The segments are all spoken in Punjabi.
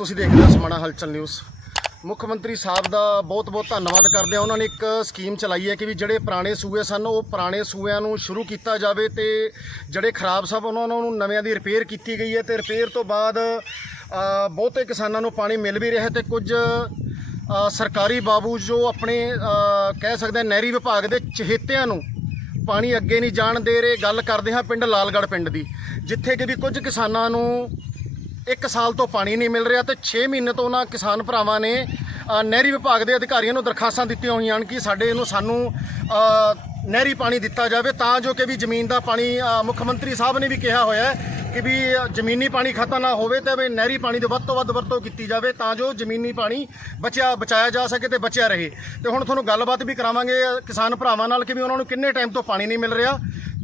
ਤੁਸੀਂ ਦੇਖਦੇ ਹੋ ਸਮਾਣਾ ਹਲਚਲ ਨਿਊਜ਼। ਮੁੱਖ ਮੰਤਰੀ ਸਾਹਿਬ ਦਾ ਬਹੁਤ-ਬਹੁਤ ਧੰਨਵਾਦ ਕਰਦੇ ਆ ਉਹਨਾਂ ਨੇ ਇੱਕ ਸਕੀਮ ਚਲਾਈ ਹੈ ਕਿ ਵੀ ਜਿਹੜੇ ਪੁਰਾਣੇ ਸੂਏ ਸਨ, ਉਹ ਪੁਰਾਣੇ ਸੂਇਆਂ ਨੂੰ ਸ਼ੁਰੂ ਕੀਤਾ ਜਾਵੇ ਤੇ ਜਿਹੜੇ ਖਰਾਬ ਸਭ ਉਹਨਾਂ ਨੂੰ ਨਵਿਆਂ ਦੀ ਰਿਪੇਅਰ ਕੀਤੀ ਗਈ ਹੈ ਤੇ ਰਿਪੇਅਰ ਤੋਂ ਬਾਅਦ ਬਹੁਤੇ ਕਿਸਾਨਾਂ ਨੂੰ ਪਾਣੀ ਮਿਲ ਵੀ ਰਿਹਾ ਤੇ ਕੁਝ ਸਰਕਾਰੀ ਬਾਬੂ ਜੋ ਆਪਣੇ ਕਹਿ ਸਕਦੇ ਹਾਂ ਨਹਿਰੀ ਵਿਭਾਗ ਦੇ ਚਹੇਤਿਆਂ ਨੂੰ ਪਾਣੀ ਅੱਗੇ ਨਹੀਂ ਜਾਣ ਦੇ ਰਹੇ। ਗੱਲ ਕਰਦੇ ਹਾਂ ਪਿੰਡ ਲਾਲਗੜ੍ਹ ਪਿੰਡ ਦੀ, ਜਿੱਥੇ ਕਿ ਵੀ ਕੁਝ ਕਿਸਾਨਾਂ ਨੂੰ ਇੱਕ ਸਾਲ ਤੋਂ ਪਾਣੀ ਨਹੀਂ ਮਿਲ ਰਿਹਾ ਤੇ 6 ਮਹੀਨੇ ਤੋਂ ਉਹਨਾਂ ਕਿਸਾਨ ਭਰਾਵਾਂ ਨੇ ਨਹਿਰੀ ਵਿਭਾਗ ਦੇ ਅਧਿਕਾਰੀਆਂ ਨੂੰ ਦਰਖਾਸਤਾਂ ਦਿੱਤੀਆਂ ਹੋਈਆਂ ਹਨ ਕਿ ਸਾਡੇ ਇਹਨੂੰ ਸਾਨੂੰ ਨਹਿਰੀ ਪਾਣੀ ਦਿੱਤਾ ਜਾਵੇ ਤਾਂ ਜੋ ਕਿ ਵੀ ਜ਼ਮੀਨ ਦਾ ਪਾਣੀ ਮੁੱਖ ਮੰਤਰੀ ਸਾਹਿਬ ਨੇ ਵੀ ਕਿਹਾ ਹੋਇਆ ਕਿ ਵੀ ਜ਼ਮੀਨੀ ਪਾਣੀ ਖਤਮ ਨਾ ਹੋਵੇ ਤੇ ਵੀ ਨਹਿਰੀ ਪਾਣੀ ਦੀ ਵੱਧ ਤੋਂ ਵੱਧ ਵਰਤੋਂ ਕੀਤੀ ਜਾਵੇ ਤਾਂ ਜੋ ਜ਼ਮੀਨੀ ਪਾਣੀ ਬਚਿਆ, ਬਚਾਇਆ ਜਾ ਸਕੇ ਤੇ ਬਚਿਆ ਰਹੇ। ਤੇ ਹੁਣ ਤੁਹਾਨੂੰ ਗੱਲਬਾਤ ਵੀ ਕਰਾਵਾਂਗੇ ਕਿਸਾਨ ਭਰਾਵਾਂ ਨਾਲ ਕਿ ਵੀ ਉਹਨਾਂ ਨੂੰ ਕਿੰਨੇ ਟਾਈਮ ਤੋਂ ਪਾਣੀ ਨਹੀਂ ਮਿਲ ਰਿਹਾ।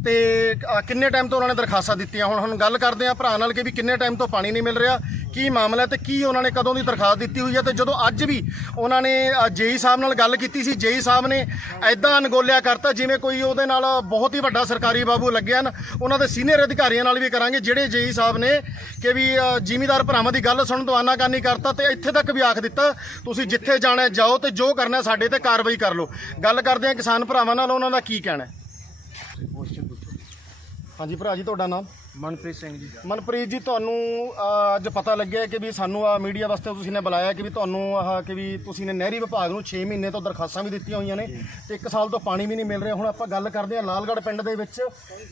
ਤੇ ਅ, ਕਿੰਨੇ ਟਾਈਮ ਤੋਂ ਉਹਨਾਂ ਨੇ ਦਰਖਾਸਤਾਂ ਦਿੱਤੀਆਂ? ਹੁਣ ਹੁਣ ਗੱਲ ਕਰਦੇ ਆ ਭਰਾ ਨਾਲ ਕਿ ਵੀ ਕਿੰਨੇ ਟਾਈਮ ਤੋਂ ਪਾਣੀ ਨਹੀਂ ਮਿਲ ਰਿਹਾ ਕੀ ਮਾਮਲਾ ਹੈ ਤੇ ਕੀ ਉਹਨਾਂ ਨੇ ਕਦੋਂ ਦੀ ਦਰਖਾਸਤ ਦਿੱਤੀ ਹੋਈ ਹੈ ਤੇ ਜਦੋਂ ਅੱਜ ਵੀ ਉਹਨਾਂ ਨੇ ਜੇਈ ਸਾਹਿਬ ਨਾਲ ਗੱਲ ਕੀਤੀ ਸੀ ਜੇਈ ਸਾਹਿਬ ਨੇ ਐਦਾਂ ਅਣਗੋਲਿਆ ਕਰਤਾ ਜਿਵੇਂ ਕੋਈ ਉਹਦੇ ਨਾਲ ਬਹੁਤ ਹੀ ਵੱਡਾ ਸਰਕਾਰੀ ਬਾਬੂ ਲੱਗਿਆ ਹਨ। ਉਹਨਾਂ ਦੇ ਸੀਨੀਅਰ ਅਧਿਕਾਰੀਆਂ ਨਾਲ ਵੀ ਕਰਾਂਗੇ ਜਿਹੜੇ ਜੇਈ ਸਾਹਿਬ ਨੇ ਕਿ ਵੀ ਅ, ਜ਼ਿਮੀਂਦਾਰ ਭਰਾਵਾਂ ਦੀ ਗੱਲ ਸੁਣਨ ਤੋਂ ਆਨਾਕਾਨੀ ਕਰਤਾ ਤੇ ਇੱਥੇ ਤੱਕ ਵੀ ਆਖ ਦਿੱਤਾ ਤੁਸੀਂ ਜਿੱਥੇ ਜਾਣਾ ਹੈ ਜਾਓ ਤੇ ਜੋ ਕਰਨਾ ਹੈ ਸਾਡੇ ਤੇ ਕਾਰਵਾਈ ਕਰ ਲਓ। ਗੱਲ ਕਰਦੇ ਆ ਕਿਸਾਨ ਭਰਾਵਾਂ ਨਾਲ ਉਹਨਾਂ ਦਾ ਕੀ ਕਹਿਣਾ ਹੈ? ਹਾਂਜੀ ਭਰਾ ਜੀ ਤੁਹਾਡਾ ਨਾਮ? ਮਨਪ੍ਰੀਤ ਸਿੰਘ ਜੀ। ਮਨਪ੍ਰੀਤ ਜੀ ਤੁਹਾਨੂੰ ਅਹ, ਅੱਜ ਪਤਾ ਲੱਗਿਆ ਕਿ ਵੀ ਸਾਨੂੰ ਆ ਮੀਡੀਆ ਵਾਸਤੇ ਤੁਸੀਂ ਨੇ ਬੁਲਾਇਆ ਕਿ ਵੀ ਤੁਹਾਨੂੰ ਆਹ ਕਿ ਵੀ ਤੁਸੀਂ ਨੇ ਨਹਿਰੀ ਵਿਭਾਗ ਨੂੰ 6 ਮਹੀਨੇ ਤੋਂ ਦਰਖਾਸਤਾਂ ਵੀ ਦਿੱਤੀਆਂ ਹੋਈਆਂ ਨੇ ਤੇ 1 ਸਾਲ ਤੋਂ ਪਾਣੀ ਵੀ ਨਹੀਂ ਮਿਲ ਰਿਹਾ। ਹੁਣ ਆਪਾਂ ਗੱਲ ਕਰਦੇ ਹਾਂ ਲਾਲਗੜ੍ਹ ਪਿੰਡ ਦੇ ਵਿੱਚ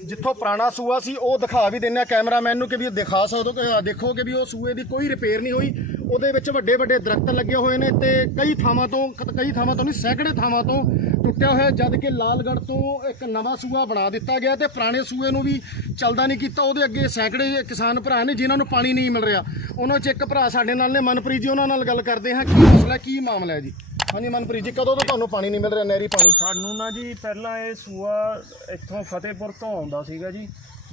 ਜਿੱਥੋਂ ਪੁਰਾਣਾ ਸੂਆ ਸੀ ਉਹ ਦਿਖਾ ਵੀ ਦਿੰਦੇ ਆ ਕੈਮਰਾਮੈਨ ਨੂੰ ਕਿ ਵੀ ਇਹ ਦਿਖਾ ਸਕਦੇ ਹੋ ਕਿ ਆਹ ਦੇਖੋ ਕਿ ਵੀ ਉਹ ਸੂਏ ਦੀ ਕੋਈ ਰਿਪੇਅਰ ਨਹੀਂ ਹੋਈ। ਉਹਦੇ ਵਿੱਚ ਵੱਡੇ ਵੱਡੇ ਦਰਖਤ ਲੱਗੇ ਹੋਏ ਨੇ ਤੇ ਕਈ ਥਾਵਾਂ ਤੋਂ ਕਈ ਥਾਵਾਂ ਤੋਂ ਨਹੀਂ ਸੈਂਕੜੇ ਥਾਵਾਂ ਤੋਂ ਟੁੱਟਿਆ ਹੋਇਆ, ਜਦ ਕਿ ਲਾਲਗੜ੍ਹ ਤੋਂ ਇੱਕ ਨਵਾਂ ਸੂਆ ਬਣਾ ਦਿੱਤਾ ਗਿਆ ਤੇ ਪੁਰਾਣੇ ਸੂਏ ਨੂੰ ਵੀ ਚੱਲਦਾ ਨਹੀਂ ਕੀਤਾ। ਉਹਦੇ ਅੱਗੇ ਸੈਂਕੜੇ ਕਿਸਾਨ ਭਰਾ ਨੇ ਜਿਨ੍ਹਾਂ ਨੂੰ ਪਾਣੀ ਨਹੀਂ ਮਿਲ ਰਿਹਾ। ਉਹਨਾਂ 'ਚ ਇੱਕ ਭਰਾ ਸਾਡੇ ਨਾਲ ਨੇ, ਮਨਪ੍ਰੀਤ ਜੀ, ਉਹਨਾਂ ਨਾਲ ਗੱਲ ਕਰਦੇ ਹਾਂ। ਕੀ ਮਸਲਾ, ਕੀ ਮਾਮਲਾ ਹੈ ਜੀ? ਹਾਂਜੀ ਮਨਪ੍ਰੀਤ ਜੀ, ਕਦੋਂ ਤੋਂ ਤੁਹਾਨੂੰ ਪਾਣੀ ਨਹੀਂ ਮਿਲ ਰਿਹਾ, ਨਹਿਰੀ ਪਾਣੀ? ਸਾਨੂੰ ਨਾ ਜੀ, ਪਹਿਲਾਂ ਇਹ ਸੂਆ ਇੱਥੋਂ ਫਤਿਹਪੁਰ ਤੋਂ ਆਉਂਦਾ ਸੀਗਾ ਜੀ,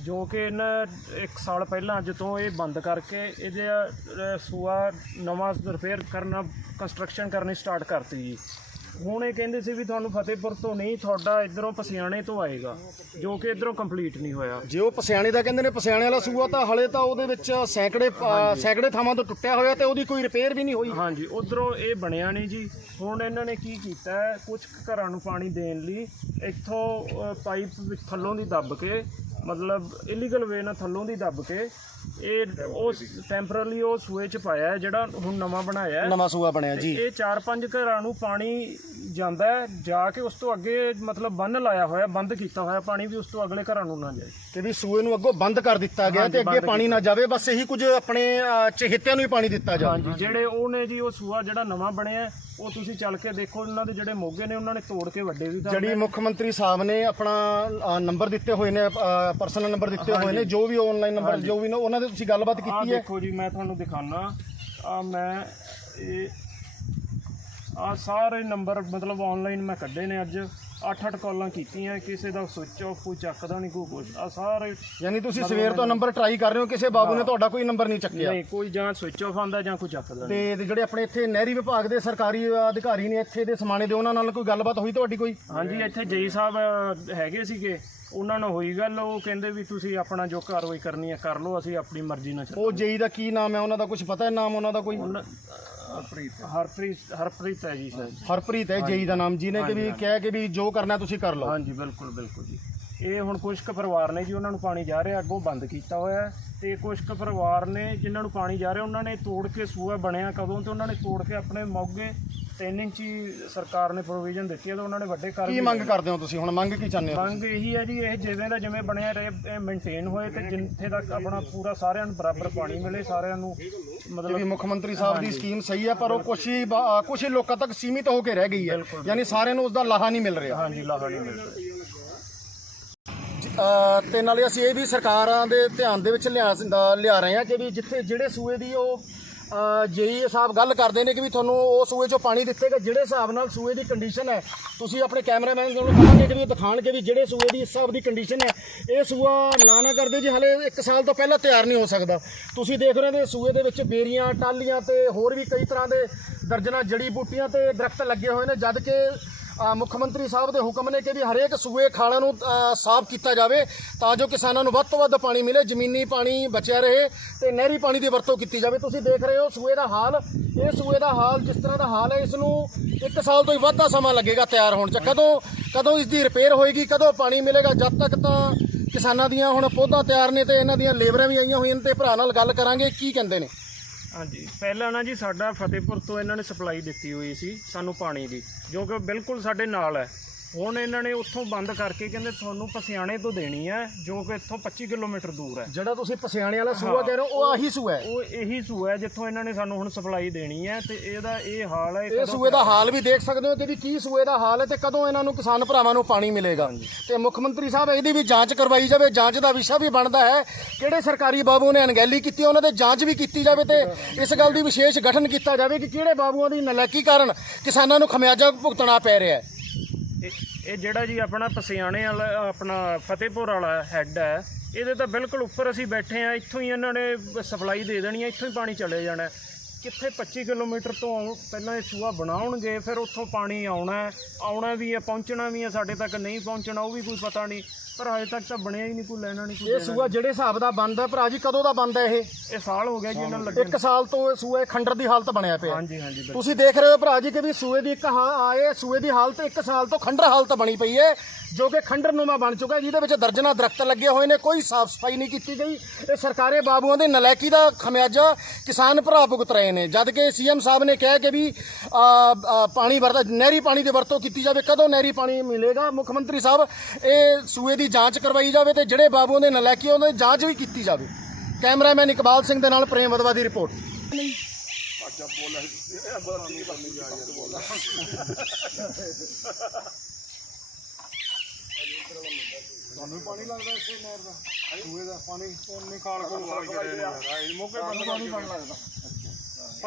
ਜੋ ਕਿ ਇਹਨਾਂ ਇੱਕ ਸਾਲ ਪਹਿਲਾਂ ਅੱਜ ਤੋਂ ਇਹ ਬੰਦ ਕਰਕੇ ਇਹਦੇ ਸੂਆ ਨਵਾਂ ਰਿਪੇਅਰ ਕਰਨਾ ਕੰਸਟਰਕਸ਼ਨ ਕਰਨੀ ਸਟਾਰਟ ਕਰਤੀ ਜੀ। ਹੁਣ ਇਹ ਕਹਿੰਦੇ ਸੀ ਵੀ ਤੁਹਾਨੂੰ ਫਤਿਹਪੁਰ ਤੋਂ ਨਹੀਂ ਤੁਹਾਡਾ ਇਧਰੋਂ ਪਸਿਆਣੇ ਤੋਂ ਆਏਗਾ ਜੋ ਕਿ ਇਧਰੋਂ ਕੰਪਲੀਟ ਨਹੀਂ ਹੋਇਆ। ਜੇ ਉਹ ਪਸਿਆਣੇ ਦਾ ਕਹਿੰਦੇ ਨੇ ਪਸਿਆਣੇ ਵਾਲਾ ਸੂਆ ਤਾਂ ਹਲੇ ਤਾਂ ਉਹਦੇ ਵਿੱਚ ਸੈਂਕੜੇ ਅ, ਸੈਂਕੜੇ ਥਾਵਾਂ ਤੋਂ ਟੁੱਟਿਆ ਹੋਇਆ ਤੇ ਉਹਦੀ ਕੋਈ ਰਿਪੇਅਰ ਵੀ ਨਹੀਂ ਹੋਈ। ਹਾਂਜੀ ਉਧਰੋਂ ਇਹ ਬਣਿਆ ਨਹੀਂ ਜੀ। ਹੁਣ ਇਹਨਾਂ ਨੇ ਕੀ ਕੀਤਾ ਕੁਝ ਘਰਾਂ ਨੂੰ ਪਾਣੀ ਦੇਣ ਲਈ ਇੱਥੋਂ ਪਾਈਪ ਵਿੱਚ ਥੱਲੋਂ ਦੀ ਦੱਬ ਕੇ ਮਤਲਬ ਇਲੀਗਲ ਵੇ ਨਾਲ ਥੱਲੋਂ ਦੀ ਦੱਬ ਕੇ ਇਹ ਉਹ ਟੈਂਪਰਰੀ ਉਹ ਸੂਏ ਚ ਪਾਇਆ ਹੈ ਜਿਹੜਾ ਹੁਣ ਨਵਾਂ ਬਣਾਇਆ ਹੈ। ਨਵਾਂ ਸੂਆ ਬਣਿਆ ਜੀ। ਇਹ ਚਾਰ ਪੰਜ ਘਰਾਂ ਨੂੰ ਪਾਣੀ ਜਾਂਦਾ ਹੈ ਜਾ ਕੇ ਉਸ ਤੋਂ ਅੱਗੇ ਮਤਲਬ ਬੰਨ ਲਾਇਆ ਹੋਇਆ ਬੰਦ ਕੀਤਾ ਹੋਇਆ ਪਾਣੀ ਵੀ ਉਸ ਤੋਂ ਅਗਲੇ ਘਰਾਂ ਨੂੰ ਨਾ ਜਾਏ। ਕਿ ਵੀ ਸੂਏ ਨੂੰ ਅੱਗੋਂ ਬੰਦ ਕਰ ਦਿੱਤਾ ਗਿਆ ਤੇ ਅੱਗੇ ਪਾਣੀ ਨਾ ਜਾਵੇ ਬਸ ਇਹੀ ਕੁਝ ਆਪਣੇ ਅ, ਚਹੇਤਿਆਂ ਨੂੰ ਹੀ ਪਾਣੀ ਦਿੱਤਾ ਜਾਵੇ। ਹਾਂਜੀ ਜਿਹੜੇ ਉਹ ਨੇ ਜੀ ਉਹ ਸੂਆ ਜਿਹੜਾ ਨਵਾਂ ਬਣਿਆ ਹੈ, ਉਹ ਤੁਸੀਂ ਚੱਲ ਕੇ ਦੇਖੋ ਇਹਨਾਂ ਦੇ ਜਿਹੜੇ ਮੋਗੇ ਨੇ ਉਹਨਾਂ ਨੇ ਤੋੜ ਕੇ ਵੱਡੇ ਵੀ ਜਿਹੜੀ ਮੁੱਖ ਮੰਤਰੀ ਸਾਹਿਬ ਨੇ ਆਪਣਾ ਅ, ਨੰਬਰ ਦਿੱਤੇ ਹੋਏ ਨੇ ਪਰਸਨਲ ਨੰਬਰ ਦਿੱਤੇ ਹੋਏ ਨੇ ਜੋ ਵੀ ਆਨਲਾਈਨ ਨੰਬਰ ਜੋ ਵੀ ਨੇ ਉਹਨਾਂ ਦੇ ਤੁਸੀਂ ਗੱਲਬਾਤ ਕੀਤੀ ਹੈ? ਦੇਖੋ ਜੀ ਮੈਂ ਤੁਹਾਨੂੰ ਦਿਖਾਣਾ ਆ ਮੈਂ ਇਹ ਆ ਸਾਰੇ ਨੰਬਰ ਮਤਲਬ ਆਨਲਾਈਨ ਮੈਂ ਕੱਢੇ ਨੇ ਅੱਜ। 8-8 ਕਾਲਾਂ ਕੀਤੀਆਂ ਕਿਸੇ ਦਾ ਸੁਇਚ ਆਫ ਕੋਈ ਚੱਕਦਾ ਨਹੀਂ ਕੋਈ ਕੁਛ। ਆ ਸਾਰੇ ਯਾਨੀ ਤੁਸੀਂ ਸਵੇਰ ਤੋਂ ਨੰਬਰ ਟਰਾਈ ਕਰ ਰਹੇ ਹੋ ਕਿਸੇ ਬਾਬੂ ਨੇ ਤੁਹਾਡਾ ਕੋਈ ਨੰਬਰ ਨਹੀਂ ਚੱਕਿਆ। ਨਹੀਂ ਕੋਈ ਜਾਂ ਸੁਇਚ ਆਫ ਆਂਦਾ ਜਾਂ ਕੋਈ ਚੱਕਦਾ ਨਹੀਂ ਤੇ ਜਿਹੜੇ ਆਪਣੇ ਇੱਥੇ ਨਹਿਰੀ ਵਿਭਾਗ ਦੇ ਸਰਕਾਰੀ ਅਧਿਕਾਰੀ ਨੇ ਇੱਥੇ ਦੇ ਸਮਾਣੇ ਦੇ ਉਹਨਾਂ ਨਾਲ ਕੋਈ ਗੱਲਬਾਤ ਹੋਈ ਤੁਹਾਡੀ ਕੋਈ? ਹਾਂਜੀ ਇੱਥੇ ਜਈ ਸਾਹਿਬ ਹੈਗੇ ਸੀਗੇ। ਉਹਨਾਂ ਨਾਲ ਹੋਈ ਗੱਲ ਉਹ ਕਹਿੰਦੇ ਵੀ ਤੁਸੀਂ ਆਪਣਾ ਜੋ ਕਾਰਵਾਈ ਕਰਨੀ ਹੈ ਕਰ ਲਓ ਅਸੀਂ ਆਪਣੀ ਮਰਜ਼ੀ ਨਾਲ ਚੱਲ ਉਹ ਜੇਈ ਦਾ ਕੀ ਨਾਮ ਹੈ? ਉਹਨਾਂ ਦਾ ਕੁਝ ਪਤਾ ਹੈ ਨਾਮ ਉਹਨਾਂ ਦਾ ਕੋਈ? ਹਰਪ੍ਰੀਤ ਹਰਪ੍ਰੀਤ ਹਰਪ੍ਰੀਤ ਹੈ ਜੀ ਸਰ। ਹਰਪ੍ਰੀਤ ਹੈ ਜੇਈ ਦਾ ਨਾਮ ਜਿਹਨੇ ਕਿ ਵੀ ਕਿਹਾ ਕਿ ਵੀ ਜੋ ਕਰਨਾ ਤੁਸੀਂ ਕਰ ਲਓ। ਹਾਂਜੀ ਬਿਲਕੁਲ ਬਿਲਕੁਲ ਜੀ। ਇਹ ਹੁਣ ਕੁਝ ਕੁ ਪਰਿਵਾਰ ਨੇ ਜੀ ਉਹਨਾਂ ਨੂੰ ਪਾਣੀ ਜਾ ਰਿਹਾ ਅੱਗੋਂ ਬੰਦ ਕੀਤਾ ਹੋਇਆ ਹੈ। ਤੇ ਕੁਝ ਕੁ ਪਰਿਵਾਰ ਨੇ ਜਿਨ੍ਹਾਂ ਨੂੰ ਪਾਣੀ ਜਾ ਰਿਹਾ ਉਹਨਾਂ ਨੇ ਤੋੜ ਕੇ ਸੂਆ ਬਣਿਆ ਕਦੋਂ ਤੇ ਉਹਨਾਂ ਨੇ ਤੋੜ ਕੇ ਆਪਣੇ ਮੌਗੇ ਤਿੰਨ ਇੰਚੀ ਸਰਕਾਰ ਨੇ ਪ੍ਰੋਵੀਜ਼ਨ ਦਿੱਤੀ ਹੈ ਤੇ ਉਹਨਾਂ ਨੇ ਵੱਡੇ ਕਰ ਕੀ ਮੰਗ ਕਰਦੇ ਹੋ ਤੁਸੀਂ? ਹੁਣ ਮੰਗ ਕੀ ਚਾਹੁੰਦੇ ਹੋ? ਮੰਗ ਇਹੀ ਹੈ ਜੀ ਇਹ ਜਿਵੇਂ ਦਾ ਜਿਵੇਂ ਬਣਿਆ ਰਹੇ ਇਹ ਮੇਨਟੇਨ ਹੋਏ ਤੇ ਜਿੱਥੇ ਤੱਕ ਆਪਣਾ ਪੂਰਾ ਸਾਰਿਆਂ ਨੂੰ ਬਰਾਬਰ ਪਾਣੀ ਮਿਲੇ ਸਾਰਿਆਂ ਨੂੰ ਮਤਲਬ ਵੀ ਮੁੱਖ ਮੰਤਰੀ ਸਾਹਿਬ ਦੀ ਸਕੀਮ ਸਹੀ ਹੈ ਪਰ ਉਹ ਕੁਛ ਹੀ ਬਾ- ਕੁਛ ਹੀ ਲੋਕਾਂ ਤੱਕ ਸੀਮਿਤ ਹੋ ਕੇ ਰਹਿ ਗਈ ਹੈ। ਯਾਨੀ ਸਾਰਿਆਂ ਨੂੰ ਉਸ ਦਾ ਲਾਹਾ ਨਹੀਂ ਮਿਲ ਰਿਹਾ। ਹਾਂਜੀ ਲਾਹਾ ਨਹੀਂ ਮਿਲਦਾ ਅ, ਤੇ ਨਾਲੇ ਅਸੀਂ ਇਹ ਵੀ ਸਰਕਾਰਾਂ ਦੇ ਧਿਆਨ ਦੇ ਵਿੱਚ ਲਿਆ ਲਿਆ ਰਹੇ ਹਾਂ ਕਿ ਵੀ ਜਿੱਥੇ ਜਿਹੜੇ ਸੂਏ ਦੀ ਉਹ ਜੇਈ ਸਾਹਿਬ ਗੱਲ ਕਰਦੇ ਨੇ ਕਿ ਵੀ ਤੁਹਾਨੂੰ ਉਹ ਸੂਏ ਚੋਂ ਪਾਣੀ ਦਿੱਤੇਗਾ, ਜਿਹੜੇ ਹਿਸਾਬ ਨਾਲ ਸੂਏ ਦੀ ਕੰਡੀਸ਼ਨ ਹੈ, ਤੁਸੀਂ ਆਪਣੇ ਕੈਮਰਾਮੈਨ ਨੂੰ ਕਹਾਂਗੇ ਕਿ ਵੀ ਉਹ ਦਿਖਾਣ ਕੇ ਵੀ ਜਿਹੜੇ ਸੂਏ ਦੀ ਇਸ ਹਿਸਾਬ ਦੀ ਕੰਡੀਸ਼ਨ ਹੈ, ਇਹ ਸੂਆ ਨਾ ਨਾ ਕਰਦੇ ਜੀ, ਹਲੇ 1 ਸਾਲ ਤੋਂ ਪਹਿਲਾਂ ਤਿਆਰ ਨਹੀਂ ਹੋ ਸਕਦਾ। ਤੁਸੀਂ ਦੇਖ ਰਹੇ ਨੇ ਸੂਏ ਦੇ ਵਿੱਚ ਬੇਰੀਆਂ ਟਾਲੀਆਂ ਤੇ ਹੋਰ ਵੀ ਕਈ ਤਰ੍ਹਾਂ ਦੇ ਦਰਜਨਾਂ ਜੜੀ ਬੂਟੀਆਂ ਤੇ ਦਰਖਤ ਲੱਗੇ ਹੋਏ ਨੇ, ਜਦ ਕਿ ਮੁੱਖ ਮੰਤਰੀ ਸਾਹਿਬ ਦੇ ਹੁਕਮ ਨੇ ਕਿ ਵੀ ਹਰੇਕ ਸੂਏ ਖਾਲਾਂ ਨੂੰ ਸਾਫ਼ ਕੀਤਾ ਜਾਵੇ ਤਾਂ ਜੋ ਕਿਸਾਨਾਂ ਨੂੰ ਵੱਧ ਤੋਂ ਵੱਧ ਪਾਣੀ ਮਿਲੇ, ਜ਼ਮੀਨੀ ਪਾਣੀ ਬਚਿਆ ਰਹੇ ਤੇ ਨਹਿਰੀ ਪਾਣੀ ਦੀ ਵਰਤੋਂ ਕੀਤੀ ਜਾਵੇ। ਤੁਸੀਂ ਦੇਖ ਰਹੇ ਹੋ ਸੂਏ ਦਾ ਹਾਲ। ਇਹ ਸੂਏ ਦਾ ਹਾਲ ਜਿਸ ਤਰ੍ਹਾਂ ਦਾ ਹਾਲ ਹੈ, ਇਸ ਨੂੰ ਇੱਕ ਸਾਲ ਤੋਂ ਹੀ ਵੱਧ ਦਾ ਸਮਾਂ ਲੱਗੇਗਾ ਤਿਆਰ ਹੋਣ 'ਚ। ਕਦੋਂ ਕਦੋਂ ਇਸ ਦੀ ਰਿਪੇਅਰ ਹੋਏਗੀ, ਕਦੋਂ ਪਾਣੀ ਮਿਲੇਗਾ? ਜਦ ਤੱਕ ਤਾਂ ਕਿਸਾਨਾਂ ਦੀਆਂ ਹੁਣ ਪੌਦਾ ਤਿਆਰ ਨੇ ਤੇ ਇਹਨਾਂ ਦੀਆਂ ਲੇਬਰਾਂ ਵੀ ਆਈਆਂ ਹੋਈਆਂ ਨੇ ਤੇ ਭਰਾ ਨਾਲ ਗੱਲ ਕਰਾਂਗੇ, ਕੀ ਕਹਿੰਦੇ ਨੇ? ਹਾਂਜੀ। ਪਹਿਲਾਂ ਨਾ ਜੀ ਸਾਡਾ ਫਤਿਹਪੁਰ ਤੋਂ ਇਹਨਾਂ ਨੇ ਸਪਲਾਈ ਦਿੱਤੀ ਹੋਈ ਸੀ ਸਾਨੂੰ ਪਾਣੀ ਦੀ, ਜੋ ਕਿ ਬਿਲਕੁਲ ਸਾਡੇ ਨਾਲ ਹੈ। ਹੁਣ ਇਹਨਾਂ ਨੇ ਉੱਥੋਂ ਬੰਦ ਕਰਕੇ ਕਹਿੰਦੇ ਤੁਹਾਨੂੰ ਪਸਿਆਣੇ ਤੋਂ ਦੇਣੀ ਹੈ ਜੋ ਕਿ ਇੱਥੋਂ 25 ਕਿਲੋਮੀਟਰ ਦੂਰ ਹੈ। ਜਿਹੜਾ ਤੁਸੀਂ ਪਸਿਆਣੇ ਵਾਲਾ ਸੂਆ ਕਹਿ ਰਹੇ ਹੋ ਉਹ ਆਹੀ ਸੂਆ ਹੈ। ਉਹ ਇਹੀ ਸੂਆ ਹੈ ਜਿੱਥੋਂ ਇਹਨਾਂ ਨੇ ਸਾਨੂੰ ਹੁਣ ਸਪਲਾਈ ਦੇਣੀ ਹੈ ਤੇ ਇਹਦਾ ਇਹ ਹਾਲ ਹੈ ਇਹ ਸੂਏ ਦਾ ਹਾਲ ਵੀ ਦੇਖ ਸਕਦੇ ਹੋ ਕਿ ਵੀ ਕੀ ਸੂਏ ਦਾ ਹਾਲ ਹੈ ਤੇ ਕਦੋਂ ਇਹਨਾਂ ਨੂੰ ਕਿਸਾਨ ਭਰਾਵਾਂ ਨੂੰ ਪਾਣੀ ਮਿਲੇਗਾ। ਤੇ ਮੁੱਖ ਮੰਤਰੀ ਸਾਹਿਬ ਇਹਦੀ ਵੀ ਜਾਂਚ ਕਰਵਾਈ ਜਾਵੇ ਜਾਂਚ ਦਾ ਵਿਸ਼ਾ ਵੀ ਬਣਦਾ ਹੈ। ਕਿਹੜੇ ਸਰਕਾਰੀ ਬਾਬੂ ਨੇ ਅਣਗਹਿਲੀ ਕੀਤੀ ਉਹਨਾਂ ਦੇ ਜਾਂਚ ਵੀ ਕੀਤੀ ਜਾਵੇ ਤੇ ਇਸ ਗੱਲ ਦੀ ਵਿਸ਼ੇਸ਼ ਗਠਨ ਕੀਤਾ ਜਾਵੇ ਕਿ ਕਿਹੜੇ ਬਾਬੂਆਂ ਦੀ ਨਲਾਇਕੀ ਕਾਰਨ ਕਿਸਾਨਾਂ ਨੂੰ ਖਮਿਆਜਾ ਭੁਗਤਣਾ ਪੈ ਰਿਹਾ ਹੈ। ਇਹ ਇਹ ਜਿਹੜਾ ਜੀ ਆਪਣਾ ਪਸਿਆਣੇ ਵਾਲਾ, ਆਪਣਾ ਫਤਿਹਪੁਰ ਵਾਲਾ ਹੈੱਡ ਹੈ, ਇਹਦੇ ਤਾਂ ਬਿਲਕੁਲ ਉੱਪਰ ਅਸੀਂ ਬੈਠੇ ਆ ਇੱਥੋਂ ਹੀ ਇਹਨਾਂ ਨੇ ਸਪਲਾਈ ਦੇ ਦੇਣੀ ਹੈ, ਇੱਥੋਂ ਹੀ ਪਾਣੀ ਚਲੇ ਜਾਣਾ ਕਿੱਥੇ 25 ਕਿਲੋਮੀਟਰ ਤੋਂ ਪਹਿਲਾਂ ਇਹ ਸੂਆ ਬਣਾਉਣਗੇ, ਫਿਰ ਉੱਥੋਂ ਪਾਣੀ ਆਉਣਾ ਆਉਣਾ ਵੀ ਹੈ, ਪਹੁੰਚਣਾ ਵੀ ਹੈ, ਸਾਡੇ ਤੱਕ ਨਹੀਂ ਪਹੁੰਚਣਾ, ਉਹ ਵੀ ਕੋਈ ਪਤਾ ਨਹੀਂ। ਪਰ ਹਜੇ ਤੱਕ ਤਾਂ ਬਣਿਆ ਹੀ ਨਹੀਂ ਕੋਈ ਲੈਣਾ ਨਹੀਂ ਕੋਈ ਇਹ ਸੂਆ ਜਿਹੜੇ ਹਿਸਾਬ ਦਾ ਬੰਦ ਹੈ ਭਰਾ ਜੀ ਕਦੋਂ ਦਾ ਬੰਦ ਹੈ ਇਹ? ਇਹ ਸਾਲ ਹੋ ਗਿਆ ਜੀ ਇਹਨਾਂ ਨੂੰ ਲੱਗੇ ਇੱਕ ਸਾਲ ਤੋਂ ਇਹ ਸੂਏ ਖੰਡਰ ਦੀ ਹਾਲਤ ਬਣਿਆ ਪਿਆ। ਹਾਂਜੀ ਹਾਂਜੀ ਬਿਲਕੁਲ। ਤੁਸੀਂ ਦੇਖ ਰਹੇ ਹੋ ਭਰਾ ਜੀ ਕਿ ਵੀ ਸੂਏ ਦੀ ਇੱਕ ਹਾ- ਆਏ ਸੂਏ ਦੀ ਹਾਲਤ ਇੱਕ ਸਾਲ ਤੋਂ ਖੰਡਰ ਹਾਲਤ ਬਣੀ ਪਈ ਹੈ ਜੋ ਕਿ ਖੰਡਰ ਨੂਮਾ ਬਣ ਚੁੱਕਾ ਹੈ ਜਿਹਦੇ ਵਿੱਚ ਦਰਜਨਾ ਦਰਖਤ ਲੱਗੇ ਹੋਏ ਨੇ ਕੋਈ ਸਾਫ਼ ਸਫ਼ਾਈ ਨਹੀਂ ਕੀਤੀ ਗਈ। ਇਹ ਸਰਕਾਰੇ ਬਾਬੂਆਂ ਦੇ ਨਲਾਇਕੀ ਦਾ ਖਮਿਆਜਾ ਕਿਸਾਨ ਭਰਾ ਭੁਗਤ ਰਹੇ ਨੇ ਜਦ ਕਿ ਸੀਐਮ ਸਾਹਿਬ ਨੇ ਕਿਹਾ ਕਿ ਵੀ ਆ, ਆ, ਪਾਣੀ ਵਰਤਾ ਨਹਿਰੀ ਪਾਣੀ ਦੀ ਵਰਤੋਂ ਕੀਤੀ ਜਾਵੇ ਕਦੋਂ ਨਹਿਰੀ ਪਾਣੀ ਮਿਲੇਗਾ? ਮੁੱਖ ਮੰਤਰੀ ਸਾਹਿਬ ਇਹ ਸੂਏ ਦੀ ਜਾਂਚ ਕਰਵਾਈ ਜਾਵੇ ਤੇ ਜਿਹੜੇ ਬਾਬੂਆਂ ਦੇ ਨਲਾਇਕੀ ਉਹਨਾਂ ਦੀ ਜਾਂਚ ਵੀ ਕੀਤੀ ਜਾਵੇ। ਕੈਮਰਾਮੈਨ ਇਕਬਾਲ ਸਿੰਘ ਦੇ ਨਾਲ ਪ੍ਰੇਮ ਵਦਵਾ ਦੀ ਰਿਪੋਰਟ।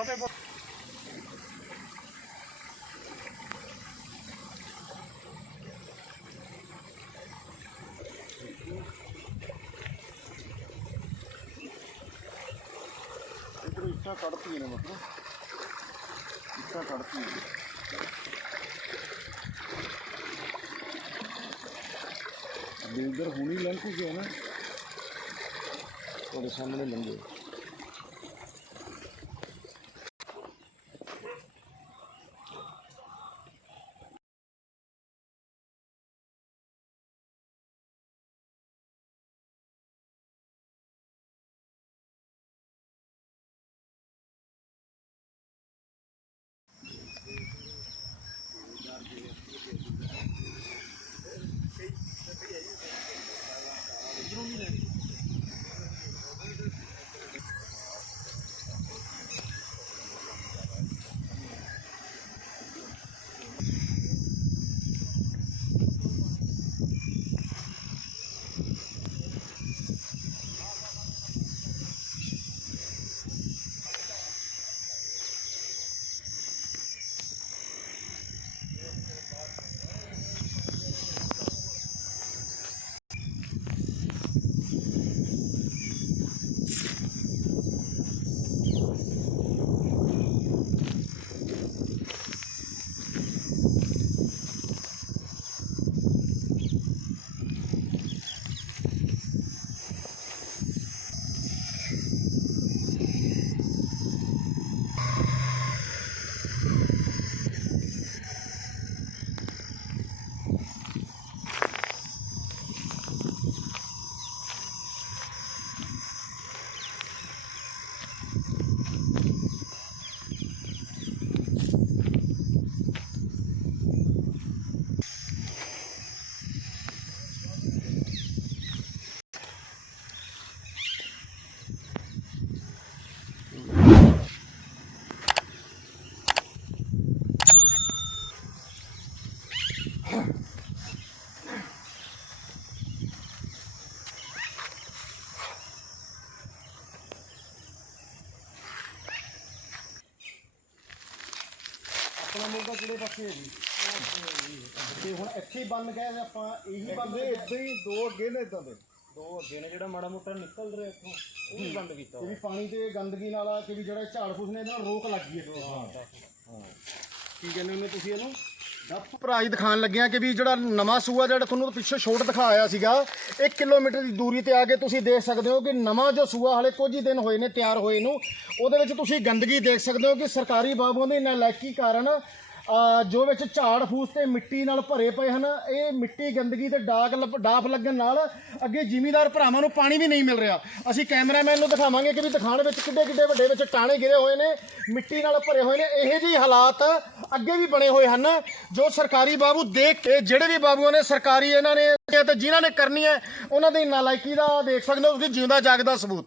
ਗਿਆ तड़ती है मतलब इतना तड़ती है। बिल्डर होनी लंग चुकी है ना। और सामने लंगे ਆਪਣਾ ਮੁਰਗਾ ਕਿਹੜੇ ਪਾਸੇ ਹੈ ਜੀ ਤੇ ਹੁਣ ਇੱਥੇ ਹੀ ਬੰਨ ਗਏ ਆਪਾਂ ਇਹੀ ਬੰਦ ਇੱਥੇ ਹੀ ਦੋ ਅੱਗੇ ਨੇ ਇਦਾਂ ਦੇ। ਦੋ ਅੱਗੇ ਨੇ ਜਿਹੜਾ ਮਾੜਾ ਮੋਟਾ ਨਿਕਲ ਰਿਹਾ ਇੱਥੋਂ ਉਹ ਵੀ ਬੰਦ ਕੀਤਾ ਕਿ ਵੀ ਪਾਣੀ ਤੇ ਗੰਦਗੀ ਨਾਲ ਕਿ ਵੀ ਜਿਹੜਾ ਝਾੜ ਫੂਸ ਨੇ ਇਹਨਾਂ ਨੂੰ ਰੋਕ ਲੱਗ ਗਈ ਹੈ। ਹਾਂ ਕੀ ਕਹਿੰਦੇ ਹੁੰਦੇ ਤੁਸੀਂ ਇਹਨੂੰ? ਪ੍ਰਾਈਜ਼ ਦਿਖਾਣ ਲੱਗਿਆ ਕਿ ਵੀ ਜਿਹੜਾ ਨਵਾਂ ਸੂਆ ਜਿਹੜਾ ਤੁਹਾਨੂੰ ਪਿੱਛੇ ਛੋਟ ਦਿਖਾਇਆ ਸੀਗਾ 1 ਕਿਲੋਮੀਟਰ ਦੀ ਦੂਰੀ ਤੇ ਆ ਕੇ ਤੁਸੀਂ ਦੇਖ ਸਕਦੇ ਹੋ ਕਿ ਨਵਾਂ ਜੋ ਸੂਆ ਹਲੇ ਕੁਝ ਹੀ ਦਿਨ ਹੋਏ ਨੇ ਤਿਆਰ ਹੋਏ ਨੂੰ, ਉਹਦੇ ਵਿੱਚ ਤੁਸੀਂ ਗੰਦਗੀ ਦੇਖ ਸਕਦੇ ਹੋ ਕਿ ਸਰਕਾਰੀ ਬਾਬੂਆਂ ਦੇ ਨਾਲਾਇਕੀ ਕਾਰਨ ਜੋ ਵਿੱਚ ਝਾੜ ਫੂਸ ਤੇ ਮਿੱਟੀ ਨਾਲ ਭਰੇ ਪਏ ਹਨ, ਇਹ ਮਿੱਟੀ ਗੰਦਗੀ ਤੇ ਡਾਕ ਲੱਭ- ਡਾਫ ਲੱਗਣ ਨਾਲ ਅੱਗੇ ਜ਼ਿਮੀਦਾਰ ਭਰਾਵਾਂ ਨੂੰ ਪਾਣੀ ਵੀ ਨਹੀਂ ਮਿਲ ਰਿਹਾ। ਅਸੀਂ ਕੈਮਰਾਮੈਨ ਨੂੰ ਦਿਖਾਵਾਂਗੇ ਕਿ ਵੀ ਦਿਖਾਣ ਵਿੱਚ ਕਿੱਡੇ ਕਿੱਡੇ ਵੱਡੇ ਵਿੱਚ ਟਾਣੇ ਗਿਰੇ ਹੋਏ ਨੇ, ਮਿੱਟੀ ਨਾਲ ਭਰੇ ਹੋਏ ਨੇ। ਇਹੋ ਜਿਹੇ ਹਾਲਾਤ ਅੱਗੇ ਵੀ ਬਣੇ ਹੋਏ ਹਨ, ਜੋ ਸਰਕਾਰੀ ਬਾਬੂ ਦੇਖ ਕੇ, ਜਿਹੜੇ ਵੀ ਬਾਬੂਆਂ ਨੇ ਸਰਕਾਰੀ ਇਹਨਾਂ ਨੇ ਤੇ ਜਿਨ੍ਹਾਂ ਨੇ ਕਰਨੀ ਹੈ, ਉਹਨਾਂ ਦੀ ਨਾਲਾਇਕੀ ਦਾ ਦੇਖ ਸਕਦੇ ਹੋ ਤੁਸੀਂ, ਜਿਉਂਦਾ ਜਾਗਦਾ ਸਬੂਤ।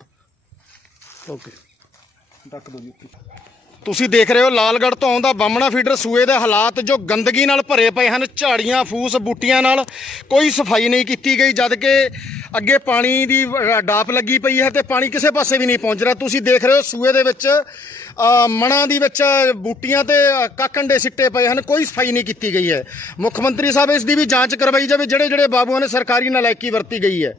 ਓਕੇ ਡੱਕ ਦੋ ਜੀ ਤੁਸੀਂ ਦੇਖ ਰਹੇ ਹੋ ਲਾਲਗੜ੍ਹ ਤੋਂ ਆਉਂਦਾ ਬਾਮਣਾ ਫੀਡਰ ਸੂਏ ਦੇ ਹਾਲਾਤ ਜੋ ਗੰਦਗੀ ਨਾਲ ਭਰੇ ਪਏ ਹਨ ਝਾੜੀਆਂ ਫੂਸ ਬੂਟੀਆਂ ਨਾਲ ਕੋਈ ਸਫ਼ਾਈ ਨਹੀਂ ਕੀਤੀ ਗਈ ਜਦ ਕਿ ਅੱਗੇ ਪਾਣੀ ਦੀ ਡਾਪ ਲੱਗੀ ਪਈ ਹੈ ਤੇ ਪਾਣੀ ਕਿਸੇ ਪਾਸੇ ਵੀ ਨਹੀਂ ਪਹੁੰਚ ਰਿਹਾ। ਤੁਸੀਂ ਦੇਖ ਰਹੇ ਹੋ ਸੂਏ ਦੇ ਵਿੱਚ ਅ, ਮਣਾਂ ਦੀ ਵਿੱਚ ਬੂਟੀਆਂ ਤੇ ਅ, ਕਾਕੰਡੇ ਸਿੱਟੇ ਪਏ ਹਨ ਕੋਈ ਸਫ਼ਾਈ ਨਹੀਂ ਕੀਤੀ ਗਈ ਹੈ। ਮੁੱਖ ਮੰਤਰੀ ਸਾਹਿਬ ਇਸ ਦੀ ਵੀ ਜਾਂਚ ਕਰਵਾਈ ਜਾਵੇ ਜਿਹੜੇ ਜਿਹੜੇ ਬਾਬੂਆਂ ਨੇ ਸਰਕਾਰੀ ਨਲਾਇਕੀ ਵਰਤੀ ਗਈ ਹੈ।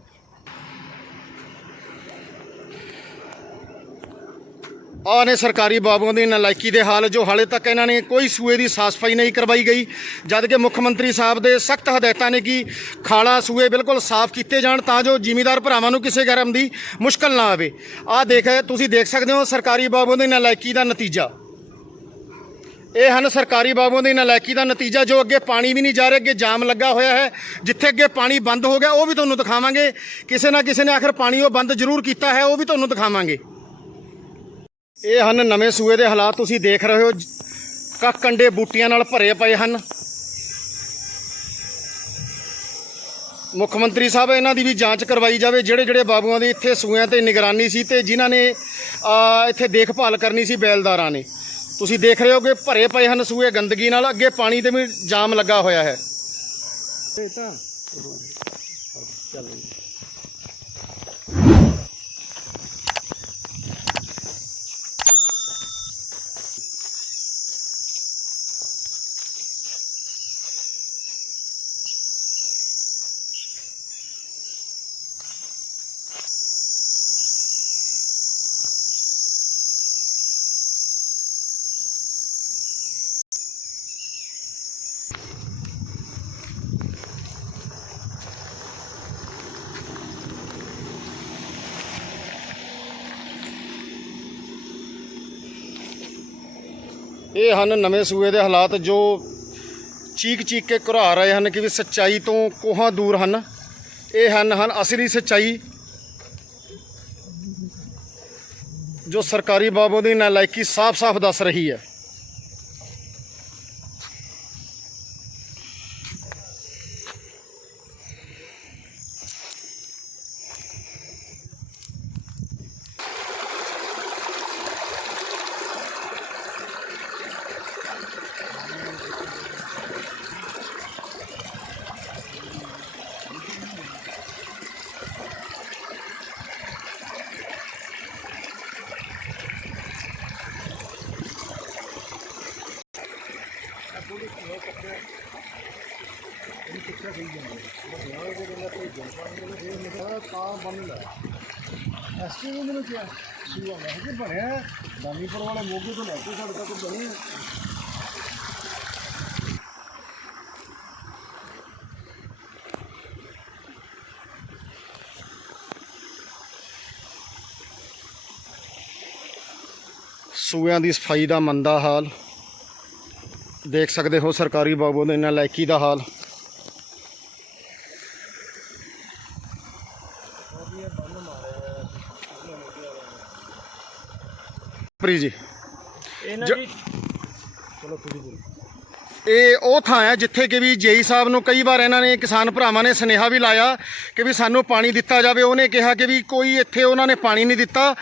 ਆਹ ਨੇ ਸਰਕਾਰੀ ਬਾਬੂਆਂ ਦੀ ਨਲਾਇਕੀ ਦੇ ਹਾਲ, ਜੋ ਹਾਲੇ ਤੱਕ ਇਹਨਾਂ ਨੇ ਕੋਈ ਸੂਏ ਦੀ ਸਾਫ਼ ਸਫ਼ਾਈ ਨਹੀਂ ਕਰਵਾਈ ਗਈ। ਜਦ ਕਿ ਮੁੱਖ ਮੰਤਰੀ ਸਾਹਿਬ ਦੇ ਸਖਤ ਹਦਾਇਤਾਂ ਨੇ ਕਿ ਖਾਲਾ ਸੂਏ ਬਿਲਕੁਲ ਸਾਫ਼ ਕੀਤੇ ਜਾਣ, ਤਾਂ ਜੋ ਜ਼ਿਮੀਦਾਰ ਭਰਾਵਾਂ ਨੂੰ ਕਿਸੇ ਗਰਮ ਦੀ ਮੁਸ਼ਕਲ ਨਾ ਆਵੇ। ਆਹ ਦੇਖ, ਤੁਸੀਂ ਦੇਖ ਸਕਦੇ ਹੋ ਸਰਕਾਰੀ ਬਾਬੂਆਂ ਦੀ ਨਲਾਇਕੀ ਦਾ ਨਤੀਜਾ। ਇਹ ਹਨ ਸਰਕਾਰੀ ਬਾਬੂਆਂ ਦੀ ਨਲਾਇਕੀ ਦਾ ਨਤੀਜਾ, ਜੋ ਅੱਗੇ ਪਾਣੀ ਵੀ ਨਹੀਂ ਜਾ ਰਿਹਾ, ਅੱਗੇ ਜਾਮ ਲੱਗਾ ਹੋਇਆ ਹੈ। ਜਿੱਥੇ ਅੱਗੇ ਪਾਣੀ ਬੰਦ ਹੋ ਗਿਆ, ਉਹ ਵੀ ਤੁਹਾਨੂੰ ਦਿਖਾਵਾਂਗੇ। ਕਿਸੇ ਨਾ ਕਿਸੇ ਨੇ ਆਖਰ ਪਾਣੀ ਉਹ ਬੰਦ ਜ਼ਰੂਰ ਕੀਤਾ ਹੈ, ਉਹ ਵੀ ਤੁਹਾਨੂੰ ਦਿਖਾਵਾਂਗੇ। ਇਹ ਹਨ ਨਵੇਂ ਸੂਏ ਦੇ ਹਾਲਾਤ ਤੁਸੀਂ ਦੇਖ ਰਹੇ ਹੋ। ਕੱਖ ਕੰਡੇ ਬੂਟੀਆਂ ਨਾਲ ਭਰੇ ਪਏ ਹਨ। ਮੁੱਖ ਮੰਤਰੀ ਸਾਹਿਬ, ਇਹਨਾਂ ਦੀ ਵੀ ਜਾਂਚ ਕਰਵਾਈ ਜਾਵੇ। ਜਿਹੜੇ ਜਿਹੜੇ ਬਾਬੂਆਂ ਦੀ ਇੱਥੇ ਸੂਆਂ ਤੇ ਨਿਗਰਾਨੀ ਸੀ ਤੇ ਜਿਨ੍ਹਾਂ ਨੇ ਇੱਥੇ ਦੇਖਭਾਲ ਕਰਨੀ ਸੀ ਬੈਲਦਾਰਾਂ ਨੇ। ਤੁਸੀਂ ਦੇਖ ਰਹੇ ਹੋ ਕਿ ਭਰੇ ਪਏ ਹਨ ਸੂਏ ਗੰਦਗੀ ਨਾਲ। ਅੱਗੇ ਪਾਣੀ ਤੇ ਵੀ ਜਾਮ ਲੱਗਾ ਹੋਇਆ ਹੈ। ਇਹ ਇਹ ਹਨ ਨਵੇਂ ਸੂਏ ਦੇ ਹਾਲਾਤ ਜੋ ਚੀਕ ਚੀਕ ਕੇ ਘੁਰਾ ਰਹੇ ਹਨ ਕਿ ਵੀ ਸੱਚਾਈ ਤੋਂ ਕੋਹਾਂ ਦੂਰ ਹਨ। ਇਹ ਹਨ ਹਨ ਅਸਲੀ ਸੱਚਾਈ ਜੋ ਸਰਕਾਰੀ ਬਾਬੂ ਦੀ ਨਾਲਾਇਕੀ ਸਾਫ਼-ਸਾਫ਼ ਦੱਸ ਰਹੀ ਹੈ। ਐਸਟੀ ਨੂੰ ਮੈਨੂੰ ਕਿਹਾ ਸੂਆ ਮੈਂ ਕਿ ਬਣਿਆ ਦਾਨੀਪੁਰ ਵਾਲੇ ਮੋਗੇ ਤੋਂ ਲੈ ਕੇ ਸਾਡੇ ਤੱਕ ਬਣੀ ਸੂਇਆਂ ਦੀ ਸਫ਼ਾਈ ਦਾ ਮੰਦਾ ਹਾਲ। ਦੇਖ ਸਕਦੇ ਹੋ ਸਰਕਾਰੀ ਬਾਬੂ ਦੇ ਨਾਲ ਲਾਇਕੀ ਦਾ ਹਾਲ। ਪ੍ਰੀ ਜੀ। ਇਹ ਜ- ਉਹ ਥਾਂ ਹੈ ਜਿੱਥੇ ਕਿ ਵੀ ਜੇਈ ਸਾਹਿਬ ਨੂੰ ਕਈ ਵਾਰ ਇਹਨਾਂ ਨੇ ਕਿਸਾਨ ਭਰਾਵਾਂ ਨੇ ਸੁਨੇਹਾ ਵੀ ਲਾਇਆ ਕਿ ਵੀ ਸਾਨੂੰ ਪਾਣੀ ਦਿੱਤਾ ਜਾਵੇ। ਉਹਨੇ ਕਿਹਾ ਕਿ ਵੀ ਕੋਈ ਇੱਥੇ ਉਹਨਾਂ ਨੇ ਪਾਣੀ ਨਹੀਂ ਦਿੱਤਾ।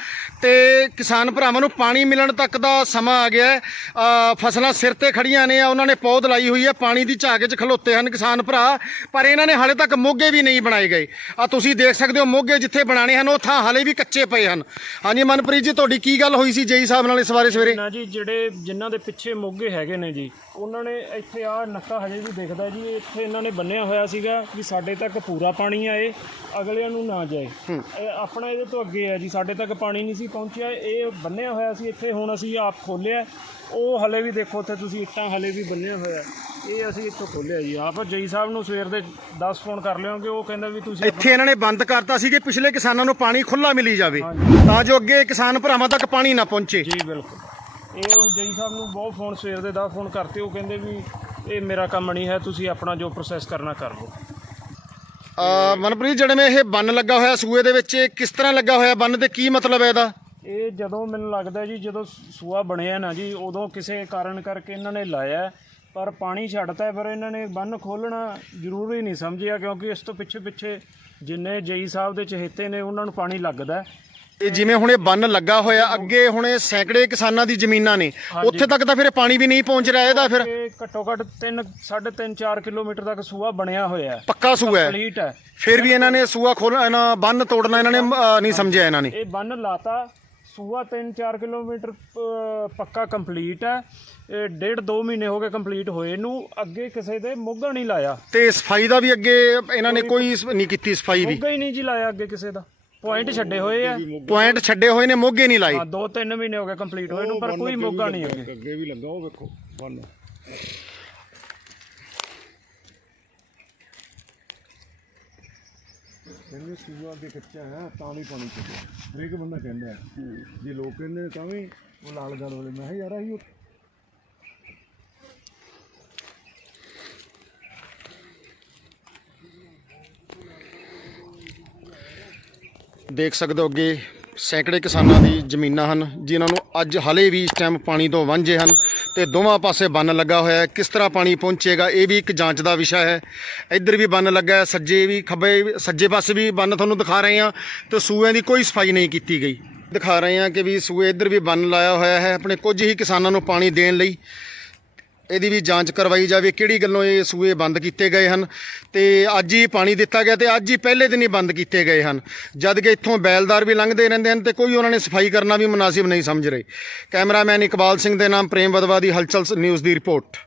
ਤੇ ਕਿਸਾਨ ਭਰਾਵਾਂ ਨੂੰ ਪਾਣੀ ਮਿਲਣ ਤੱਕ ਦਾ ਸਮਾਂ ਆ ਗਿਆ ਫਸਲਾਂ ਸਿਰ ਤੇ ਖੜੀਆਂ ਨੇ ਉਹਨਾਂ ਨੇ ਪੌਦ ਲਾਈ ਹੋਈ ਹੈ ਪਾਣੀ ਦੀ ਝਾਕ 'ਚ ਖਲੋਤੇ ਹਨ ਕਿਸਾਨ ਭਰਾ ਪਰ ਇਹਨਾਂ ਨੇ ਹਾਲੇ ਤੱਕ ਮੋਗੇ ਵੀ ਨਹੀਂ ਬਣਾਏ ਗਏ। ਆ ਤੁਸੀਂ ਦੇਖ ਸਕਦੇ ਹੋ ਮੋਗੇ ਜਿੱਥੇ ਬਣਾਣੇ ਹਨ ਉਹ ਥਾਂ ਹਾਲੇ ਵੀ ਕੱਚੇ ਪਏ ਹਨ। ਹਾਂਜੀ ਮਨਪ੍ਰੀਤ ਜੀ ਤੁਹਾਡੀ ਕੀ ਗੱਲ ਹੋਈ ਸੀ ਜੇਈ ਸਾਹਿਬ ਨਾਲ ਇਸ ਬਾਰੇ ਸਵੇਰੇ? ਨਾ ਜੀ ਜਿਹੜੇ ਜਿਨ੍ਹਾਂ ਦੇ ਪਿੱਛੇ ਮੋਗੇ ਹੈਗੇ ਨੇ ਜੀ ਉਹਨਾਂ ਨੇ ਇੱਥੇ ਆ ਨੱਕਾ ਹਜੇ ਵੀ ਦਿਖਦਾ ਜੀ ਇੱਥੇ ਇਹਨਾਂ ਨੇ ਬੰਨਿਆ ਹੋਇਆ ਸੀਗਾ ਵੀ ਸਾਡੇ ਤੱਕ ਪੂਰਾ ਪਾਣੀ ਆਏ ਅਗਲਿਆਂ ਨੂੰ ਨਾ ਜਾਏ। ਆਪਣਾ ਇਹਦੇ ਤੋਂ ਅੱਗੇ ਹੈ ਜੀ ਸਾਡੇ ਤੱਕ ਪਾਣੀ ਨਹੀਂ ਸੀ ਪਹੁੰਚਿਆ ਇਹ ਬੰਨਿਆ ਹੋਇਆ ਸੀ ਇੱਥੇ ਹੁਣ ਅਸੀਂ ਆਪ ਖੋਲਿਆ ਉਹ ਹਲੇ ਵੀ ਦੇਖੋ ਉੱਥੇ ਤੁਸੀਂ ਇੱਟਾਂ ਹਲੇ ਵੀ ਬੰਨਿਆ ਹੋਇਆ ਇਹ ਅਸੀਂ ਇੱਥੋਂ ਖੋਲਿਆ ਜੀ। ਆਪ ਜਈ ਸਾਹਿਬ ਨੂੰ ਸਵੇਰ ਦੇ 10 ਫੋਨ ਕਰ ਲਿਓਗੇ ਉਹ ਕਹਿੰਦਾ ਵੀ ਤੁਸੀਂ ਇੱਥੇ ਇਹਨਾਂ ਨੇ ਬੰਦ ਕਰਤਾ ਸੀ ਕਿ ਪਿਛਲੇ ਕਿਸਾਨਾਂ ਨੂੰ ਪਾਣੀ ਖੁੱਲਾ ਮਿਲੀ ਜਾਵੇ। ਤਾਂ ਜੋ ਅੱਗੇ ਕਿਸਾਨ ਭਰਾਵਾਂ ਤੱਕ ਪਾਣੀ ਨਾ ਪਹੁੰਚੇ। ਜੀ ਬਿਲਕੁਲ। ਇਹ ਹੁਣ ਜਈ ਸਾਹਿਬ ਨੂੰ ਬਹੁਤ ਫੋਨ ਸਵੇਰ ਦੇ 10 ਫੋਨ ਕਰਤੇ। ਉਹ ਕਹਿੰਦੇ ਵੀ ਇਹ ਮੇਰਾ ਕੰਮ ਨਹੀਂ ਹੈ ਤੁਸੀਂ ਆਪਣਾ ਜੋ ਪ੍ਰੋਸੈਸ ਕਰਨਾ ਕਰ ਲਓ। ਮਨਪ੍ਰੀਤ, ਜਿਹੜੇ ਮੈਂ ਇਹ ਬੰਨ ਲੱਗਾ ਹੋਇਆ ਸੂਏ ਦੇ ਵਿੱਚ, ਇਹ ਕਿਸ ਤਰ੍ਹਾਂ ਲੱਗਾ ਹੋਇਆ ਬੰਨ ਤੇ ਕੀ ਮਤਲਬ ਹੈ ਇਹਦਾ? ਇਹ ਜਦੋਂ ਮੈਨੂੰ ਲੱਗਦਾ ਜੀ, ਜਦੋਂ ਸੂਆ ਬਣਿਆ ਨਾ ਜੀ, ਉਦੋਂ ਕਿਸੇ ਕਾਰਨ ਕਰਕੇ ਇਹਨਾਂ ਨੇ ਲਾਇਆ। ਪਰ ਪਾਣੀ ਛੱਡਤਾ ਪਰ ਇਹਨਾਂ ਨੇ ਬੰਨ ਖੋਲਣਾ ਜ਼ਰੂਰੀ ਨਹੀਂ ਸਮਝਿਆ, ਕਿਉਂਕਿ ਇਸ ਤੋਂ ਪਿੱਛੇ ਪਿੱਛੇ ਜਿੰਨੇ ਜਈ ਸਾਹਿਬ ਦੇ ਚਹੇਤੇ ਨੇ, ਉਹਨਾਂ ਨੂੰ ਪਾਣੀ ਲੱਗਦਾ। ਇਹ ਜਿਵੇਂ ਹੁਣ ਇਹ ਬੰਨ ਲੱਗਾ ਹੋਇਆ ਅੱਗੇ ਹੁਣ ਇਹ ਸੈਂਕੜੇ ਕਿਸਾਨਾਂ ਦੀ ਜ਼ਮੀਨਾਂ ਨੇ। ਉੱਥੇ ਤੱਕ ਤਾਂ ਫਿਰ ਇਹ ਪਾਣੀ ਵੀ ਨਹੀਂ ਪਹੁੰਚ ਰਿਹਾ ਇਹਦਾ ਫਿਰ। ਇਹ ਘੱਟੋ ਘੱਟ 3 3.5 4 ਕਿਲੋਮੀਟਰ ਤੱਕ ਸੂਆ ਬਣਿਆ ਹੋਇਆ ਹੈ। ਪੱਕਾ ਸੂਆ ਹੈ। ਕੰਪਲੀਟ ਹੈ। ਫਿਰ ਵੀ ਇਹਨਾਂ ਨੇ ਸੂਆ ਖੋਲਣਾ ਇਹਨਾਂ ਬੰਨ ਤੋੜਨਾ ਇਹਨਾਂ ਨੇ ਅ, ਨਹੀਂ ਸਮਝਿਆ ਇਹਨਾਂ ਨੇ। ਇਹ ਬੰਨ ਲਾਤਾ ਸੂਆ 3-4 ਕਿਲੋਮੀਟਰ ਅ, ਪੱਕਾ ਕੰਪਲੀਟ ਹੈ। ਇਹ ਡੇਢ 2 ਮਹੀਨੇ ਹੋ ਗਏ ਕੰਪਲੀਟ ਹੋਏ ਨੂੰ ਅੱਗੇ ਕਿਸੇ ਦੇ ਮੋਗਾ ਨਹੀਂ ਲਾਇਆ। ਤੇ ਸਫ਼ਾਈ ਦਾ ਵੀ ਅੱਗੇ ਇਹਨਾਂ ਨੇ ਕੋਈ ਸ- ਨਹੀਂ ਕੀਤੀ ਸਫ਼ਾਈ ਵੀ। ਮੋਗਾ ਹੀ ਨਹੀਂ ਜੀ ਲਾਇਆ ਅੱਗੇ ਕਿਸੇ ਦਾ। ਪੁਆਇੰਟ ਛੱਡੇ ਹੋਏ ਆ। ਪੁਆਇੰਟ ਛੱਡੇ ਹੋਏ ਨੇ ਮੋਗੇ ਨਹੀਂ ਲਾਏ। ਹਾਂ 2-3 ਮਹੀਨੇ ਹੋ ਗਏ ਕੰਪਲੀਟ ਹੋਏ ਨੂੰ ਪਰ ਕੋਈ ਮੋਗਾ ਨਹੀਂ ਅੱਗੇ ਅੱਗੇ ਵੀ ਲੱਗਾ ਉਹ ਵੇਖੋ ਬੰਨ। ਕਹਿੰਦੇ ਸੂਆ ਦੇ ਕੱਚਾ ਹੈ ਤਾਂ ਵੀ ਪਾਣੀ ਚੱਲਿਆ ਹਰੇਕ ਬੰਦਾ ਕਹਿੰਦਾ ਹੈ। ਜੇ ਲੋਕ ਕਹਿੰਦੇ ਨੇ ਤਾਂ ਵੀ ਉਹ ਲਾਲ ਗੜ ਵਾਲੇ ਮੈਂ ਕਿਹਾ ਯਾਰ ਆਹੀ ਉਹ ਦੇਖ ਸਕਦੇ ਹੋ ਅੱਗੇ ਸੈਂਕੜੇ ਕਿਸਾਨਾਂ ਦੀ ਜ਼ਮੀਨਾਂ ਹਨ, ਜਿਨ੍ਹਾਂ ਨੂੰ ਅੱਜ ਹਲੇ ਵੀ ਇਸ ਟਾਈਮ ਪਾਣੀ ਤੋਂ ਵਾਂਝੇ ਹਨ ਤੇ ਦੋਵਾਂ ਪਾਸੇ ਬੰਨ ਲੱਗਾ ਹੋਇਆ ਹੈ। ਕਿਸ ਤਰ੍ਹਾਂ ਪਾਣੀ ਪਹੁੰਚੇਗਾ, ਇਹ ਵੀ ਇੱਕ ਜਾਂਚ ਦਾ ਵਿਸ਼ਾ ਹੈ। ਇੱਧਰ ਵੀ ਬੰਨ ਲੱਗਾ ਹੈ, ਸੱਜੇ ਵੀ ਖੱਬੇ, ਸੱਜੇ ਪਾਸੇ ਵੀ ਬੰਨ ਤੁਹਾਨੂੰ ਦਿਖਾ ਰਹੇ ਹਾਂ ਤੇ ਸੂਏ ਦੀ ਕੋਈ ਸਫ਼ਾਈ ਨਹੀਂ ਕੀਤੀ ਗਈ। ਦਿਖਾ ਰਹੇ ਹਾਂ ਕਿ ਵੀ ਸੂਏ ਇੱਧਰ ਵੀ ਬੰਨ ਲਾਇਆ ਹੋਇਆ ਹੈ, ਆਪਣੇ ਕੁਝ ਹੀ ਕਿਸਾਨਾਂ ਨੂੰ ਪਾਣੀ ਦੇਣ ਲਈ। ਇਹਦੀ ਵੀ ਜਾਂਚ ਕਰਵਾਈ ਜਾਵੇ ਕਿਹੜੀ ਗੱਲੋਂ ਇਹ ਸੂਏ ਬੰਦ ਕੀਤੇ ਗਏ ਹਨ। ਤੇ ਅੱਜ ਹੀ ਪਾਣੀ ਦਿੱਤਾ ਗਿਆ ਤੇ ਅੱਜ ਹੀ ਪਹਿਲੇ ਦਿਨ ਹੀ ਬੰਦ ਕੀਤੇ ਗਏ ਹਨ। ਜਦ ਕਿ ਇੱਥੋਂ ਬੈਲਦਾਰ ਵੀ ਲੰਘਦੇ ਰਹਿੰਦੇ ਹਨ ਤੇ ਕੋਈ ਉਹਨਾਂ ਨੇ ਸਫ਼ਾਈ ਕਰਨਾ ਵੀ ਮੁਨਾਸਿਬ ਨਹੀਂ ਸਮਝ ਰਹੇ। ਕੈਮਰਾਮੈਨ ਇਕਬਾਲ ਸਿੰਘ ਦੇ ਨਾਮ ਪ੍ਰੇਮ ਵਦਵਾ ਦੀ ਹਲਚਲ ਨਿਊਜ਼ ਦੀ ਰਿਪੋਰਟ।